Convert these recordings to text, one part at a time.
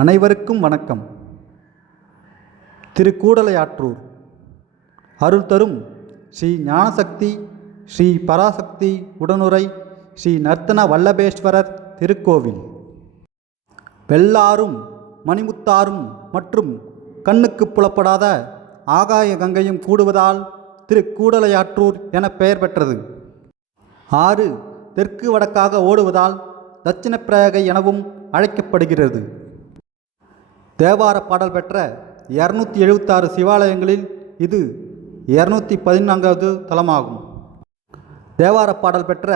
அனைவருக்கும் வணக்கம். திருக்கூடலையாற்றூர் அருள் தரும் ஸ்ரீ ஞானசக்தி ஸ்ரீ பராசக்தி உடனுரை ஸ்ரீ நர்த்தன வல்லபேஸ்வரர் திருக்கோவில். வெள்ளாரும் மணிமுத்தாரும் மற்றும் கண்ணுக்கு புலப்படாத ஆகாய கங்கையும் கூடுவதால் திருக்கூடலையாற்றூர் என பெயர் பெற்றது. ஆறு தெற்கு வடக்காக ஓடுவதால் தட்சிண பிரயாகை எனவும் அழைக்கப்படுகிறது. தேவார பாடல் பெற்ற 276 சிவாலயங்களில் இது 214வது தலமாகும். தேவார பாடல் பெற்ற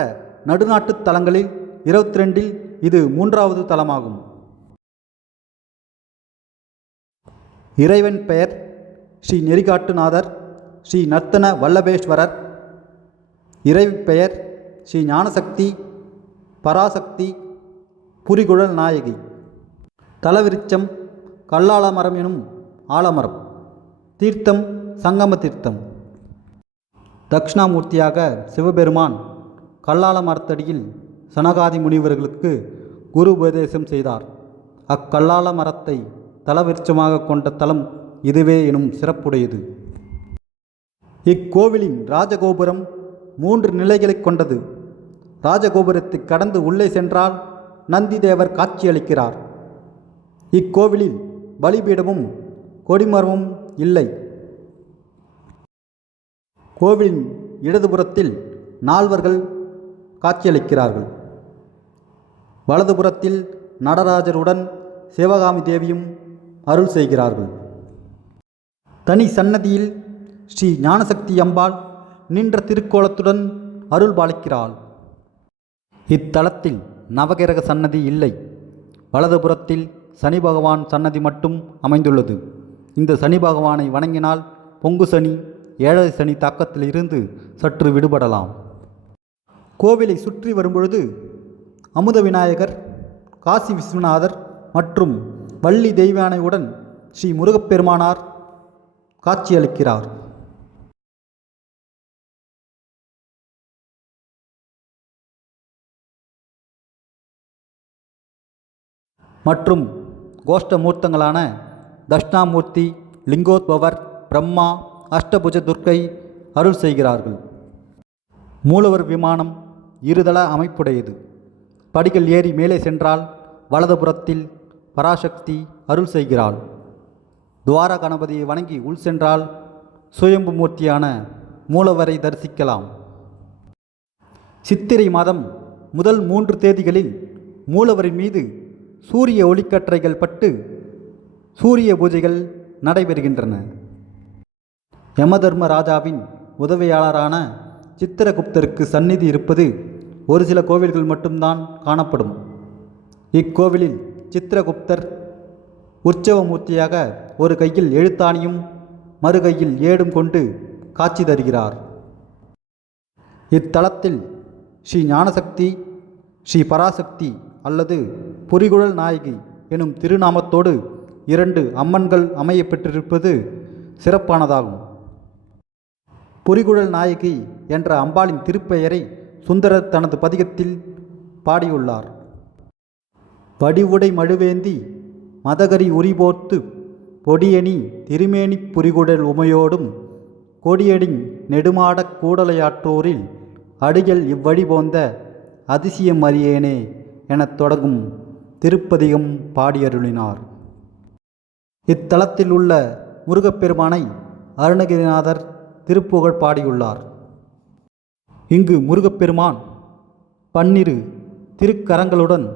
நடுநாட்டு தலங்களில் 22இல் இது 3வது தலமாகும். இறைவன் பெயர் ஸ்ரீ நெறிகாட்டுநாதர், ஸ்ரீ நர்த்தன வல்லபேஸ்வரர். இறைவி பெயர் ஸ்ரீ ஞானசக்தி, பராசக்தி, புரிகுழல் நாயகி. தலவிருச்சம் கல்லாலமரம் எனும் ஆலமரம். தீர்த்தம் சங்கம தீர்த்தம். தட்சிணாமூர்த்தியாக சிவபெருமான் கல்லால மரத்தடியில் சனகாதி முனிவர்களுக்கு குரு உபதேசம் செய்தார். அக்கல்லால மரத்தை தலவிருச்சமாக கொண்ட தலம் இதுவே எனும் சிறப்புடையது. இக்கோவிலின் ராஜகோபுரம் 3 நிலைகளை கொண்டது. ராஜகோபுரத்தை கடந்து உள்ளே சென்றால் நந்தி தேவர் காட்சியளிக்கிறார். இக்கோவிலில் பலிபீடமும் கொடிமரமும் இல்லை. கோவிலின் இடதுபுறத்தில் 4 காட்சியளிக்கிறார்கள். வலதுபுறத்தில் நடராஜருடன் சிவகாமி தேவியும் அருள் செய்கிறார்கள். தனி சன்னதியில் ஸ்ரீ ஞானசக்தி அம்பாள் நின்ற திருக்கோலத்துடன் அருள் பாலிக்கிறாள். இத்தலத்தில் நவகிரக சன்னதி இல்லை. வலதுபுறத்தில் சனி பகவான் சன்னதி மட்டும் அமைந்துள்ளது. இந்த சனி பகவானை வணங்கினால் பொங்கு சனி, ஏழரை சனி தாக்கத்தில் இருந்து சற்று விடுபடலாம். கோவிலை சுற்றி வரும்பொழுது அமுத விநாயகர், காசி விஸ்வநாதர் மற்றும் வள்ளி தெய்வானையுடன் ஸ்ரீ முருகப்பெருமானார் காட்சியளிக்கிறார். மற்றும் கோஷ்டமூர்த்தங்களான தட்சிணாமூர்த்தி, லிங்கோத்பவர், பிரம்மா, அஷ்டபுஜ துர்க்கை அருள் செய்கிறார்கள். மூலவர் விமானம் இருதள அமைப்புடையது. படிகள் ஏறி மேலே சென்றால் வலதுபுறத்தில் பராசக்தி அருள் செய்கிறாள். துவார கணபதியை வணங்கி உள் சென்றால் சுயம்பு மூர்த்தியான மூலவரை தரிசிக்கலாம். சித்திரை மாதம் முதல் 3 தேதிகளில் மூலவரின் மீது சூரிய ஒளிக்கற்றைகள் பட்டு சூரிய பூஜைகள் நடைபெறுகின்றன. யமதர்ம ராஜாவின் உதவியாளரான சித்திரகுப்தருக்கு சந்நிதி இருப்பது ஒரு சில கோவில்கள் மட்டும்தான் காணப்படும். இக்கோவிலில் சித்திரகுப்தர் உற்சவமூர்த்தியாக ஒரு கையில் எழுத்தாணியும் மறு கையில் ஏடும் கொண்டு காட்சி தருகிறார். இத்தலத்தில் ஸ்ரீ ஞானசக்தி, ஸ்ரீ பராசக்தி அல்லது புரிகுழல் நாயகி எனும் திருநாமத்தோடு 2 அம்மன்கள் அமைய பெற்றிருப்பது சிறப்பானதாகும். புரிகுழல் நாயகி என்ற அம்பாளின் திருப்பெயரை சுந்தரர் தனது பதிகத்தில் பாடியுள்ளார். வடிவுடை மழுவேந்தி மதகரி உரிபோர்த்து பொடியணி திருமேனி புரிகுழல் உமையோடும் கொடியடின் நெடுமாடக் கூடலையாற்றோரில் அடிகள் இவ்வழி போந்த அதிசயம் அறியேனே எனத் தொடங்கும் திருப்பதிகம் பாடியருளினார். இத்தலத்தில் உள்ள முருகப்பெருமானை அருணகிரிநாதர் திருப்புகழ் பாடியுள்ளார். இங்கு முருகப்பெருமான் 12 திருக்கரங்களுடன்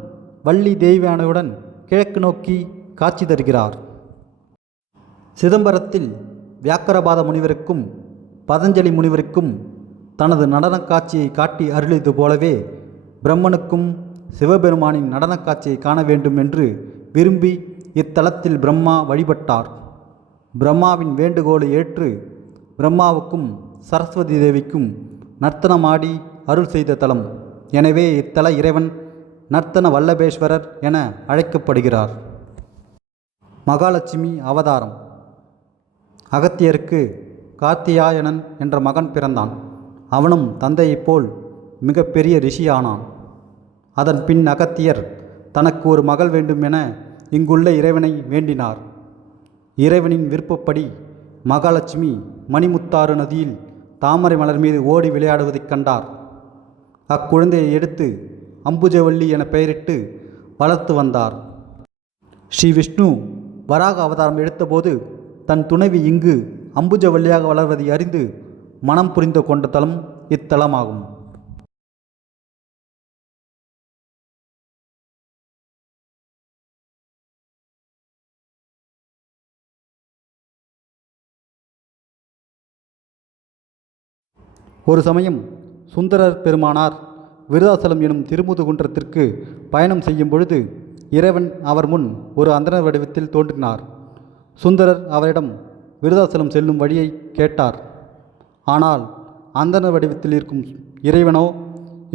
வள்ளி தெய்வானையுடன் கிழக்கு நோக்கி காட்சி தருகிறார். சிதம்பரத்தில் வியாக்கரபாத முனிவருக்கும் பதஞ்சலி முனிவருக்கும் தனது நடனக் காட்சியை காட்டி அருளியது போலவே பிரம்மனுக்கும் சிவபெருமானின் நடனக் காட்சியை காண வேண்டும் என்று விரும்பி இத்தலத்தில் பிரம்மா வழிபட்டார். பிரம்மாவின் வேண்டுகோளை ஏற்று பிரம்மாவுக்கும் சரஸ்வதி தேவிக்கும் நர்த்தனமாடி அருள் செய்த தலம். எனவே இத்தல இறைவன் நர்த்தன வல்லபேஸ்வரர் என அழைக்கப்படுகிறார். மகாலட்சுமி அவதாரம். அகத்தியருக்கு கார்த்தியாயனன் என்ற மகன் பிறந்தான். அவனும் தந்தையைப் போல் மிகப்பெரிய ரிஷியானான். அதன் பின் அகத்தியர் தனக்கு ஒரு மகள் வேண்டும் என இங்குள்ள இறைவனை வேண்டினார். இறைவனின் விருப்பப்படி மகாலட்சுமி மணிமுத்தாறு நதியில் தாமரை மலர் மீது ஓடி விளையாடுவதைக் கண்டார். அக்குழந்தையை எடுத்து அம்புஜவல்லி என பெயரிட்டு வளர்த்து வந்தார். ஸ்ரீ விஷ்ணு வராக அவதாரம் எடுத்தபோது தன் துணைவி இங்கு அம்புஜவல்லியாக வளர்வதை அறிந்து மனம் புரிந்து கொண்ட தலம் இத்தலமாகும். ஒரு சமயம் சுந்தரர் பெருமானார் விருதாசலம் எனும் திருமுதுகுன்றத்திற்கு பயணம் செய்யும் பொழுது இறைவன் அவர் முன் ஒரு அந்தணர் வடிவத்தில் தோன்றினார். சுந்தரர் அவரிடம் விருதாசலம் செல்லும் வழியை கேட்டார். ஆனால் அந்தணர் வடிவத்தில் இருக்கும் இறைவனோ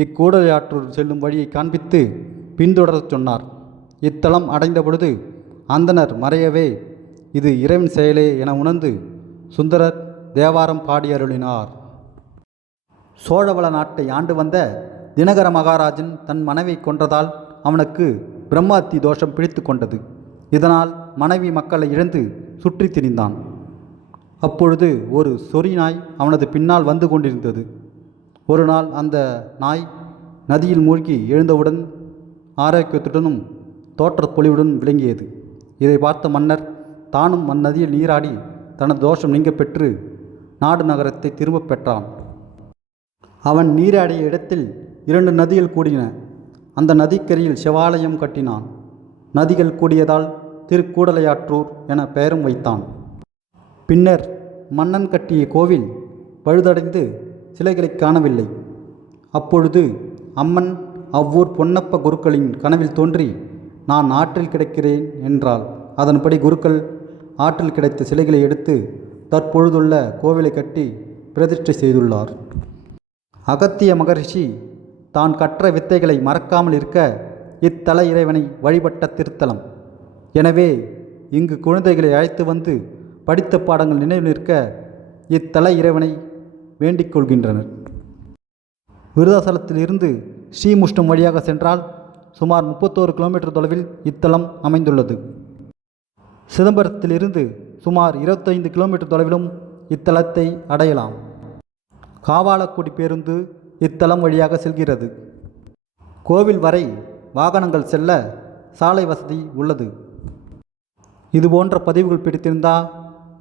இக்கூடலையாற்றூர் செல்லும் வழியை காண்பித்து பின்தொடரச் சொன்னார். இத்தலம் அடைந்த பொழுது அந்தணர் மறையவே இது இறைவன் செயலே என உணர்ந்து சுந்தரர் தேவாரம் பாடி அருளினார். சோழவள நாட்டை ஆண்டு வந்த தினகர மகாராஜன் தன் மனைவி கொன்றதால் அவனுக்கு பிரம்மாத்தி தோஷம் பிடித்து கொண்டது. இதனால் மனைவி மக்களை இழந்து சுற்றி திரிந்தான். அப்பொழுது ஒரு சொறி நாய் அவனது பின்னால் வந்து கொண்டிருந்தது. ஒரு நாள் அந்த நாய் நதியில் மூழ்கி எழுந்தவுடன் ஆரோக்கியத்துடனும் தோற்றப்பொலிவுடன் விளங்கியது. இதை பார்த்த மன்னர் தானும் அந்நதியில் நீராடி தனது தோஷம் நீங்க பெற்று நாடு நகரத்தை திரும்பப் பெற்றான். அவன் நீராடிய இடத்தில் 2 நதிகள் கூடின. அந்த நதிக்கரையில் சிவாலயம் கட்டினான். நதிகள் கூடியதால் திருக்கூடலையாற்றூர் என பெயரும் வைத்தான். பின்னர் மன்னன் கட்டிய கோவில் பழுதடைந்து சிலைகளை காணவில்லை. அப்பொழுது அம்மன் அவ்வூர் பொன்னப்ப குருக்களின் கனவில் தோன்றி நான் ஆற்றில் கிடக்கிறேன் என்றாள். அதன்படி குருக்கள் ஆற்றில் கிடைத்த சிலைகளை எடுத்து தற்பொழுதுள்ள கோவிலை கட்டி பிரதிஷ்டை செய்துள்ளார். அகத்திய மகரிஷி தான் கற்ற வித்தைகளை மறக்காமல் இருக்க இத்தல இறைவனை வழிபட்ட திருத்தலம். எனவே இங்கு குழந்தைகளை அழைத்து வந்து படித்த பாடங்கள் நினைவு நிற்க இத்தல இறைவனை வேண்டிக் கொள்கின்றனர். விருதாசலத்தில் இருந்து ஸ்ரீமுஷ்ணம் வழியாக சென்றால் சுமார் 31 கிலோமீட்டர் தொலைவில் இத்தலம் அமைந்துள்ளது. சிதம்பரத்திலிருந்து சுமார் 25 கிலோமீட்டர் தொலைவிலும் இத்தலத்தை அடையலாம். காவாலக்குடி பேருந்து இத்தலம் வழியாக செல்கிறது. கோவில் வரை வாகனங்கள் செல்ல சாலை வசதி உள்ளது. இதுபோன்ற பதிவுகள் பிடித்திருந்தால்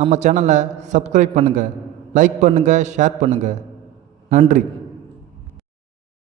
நம்ம சேனலை சப்ஸ்கிரைப் பண்ணுங்கள், லைக் பண்ணுங்கள், ஷேர் பண்ணுங்கள். நன்றி.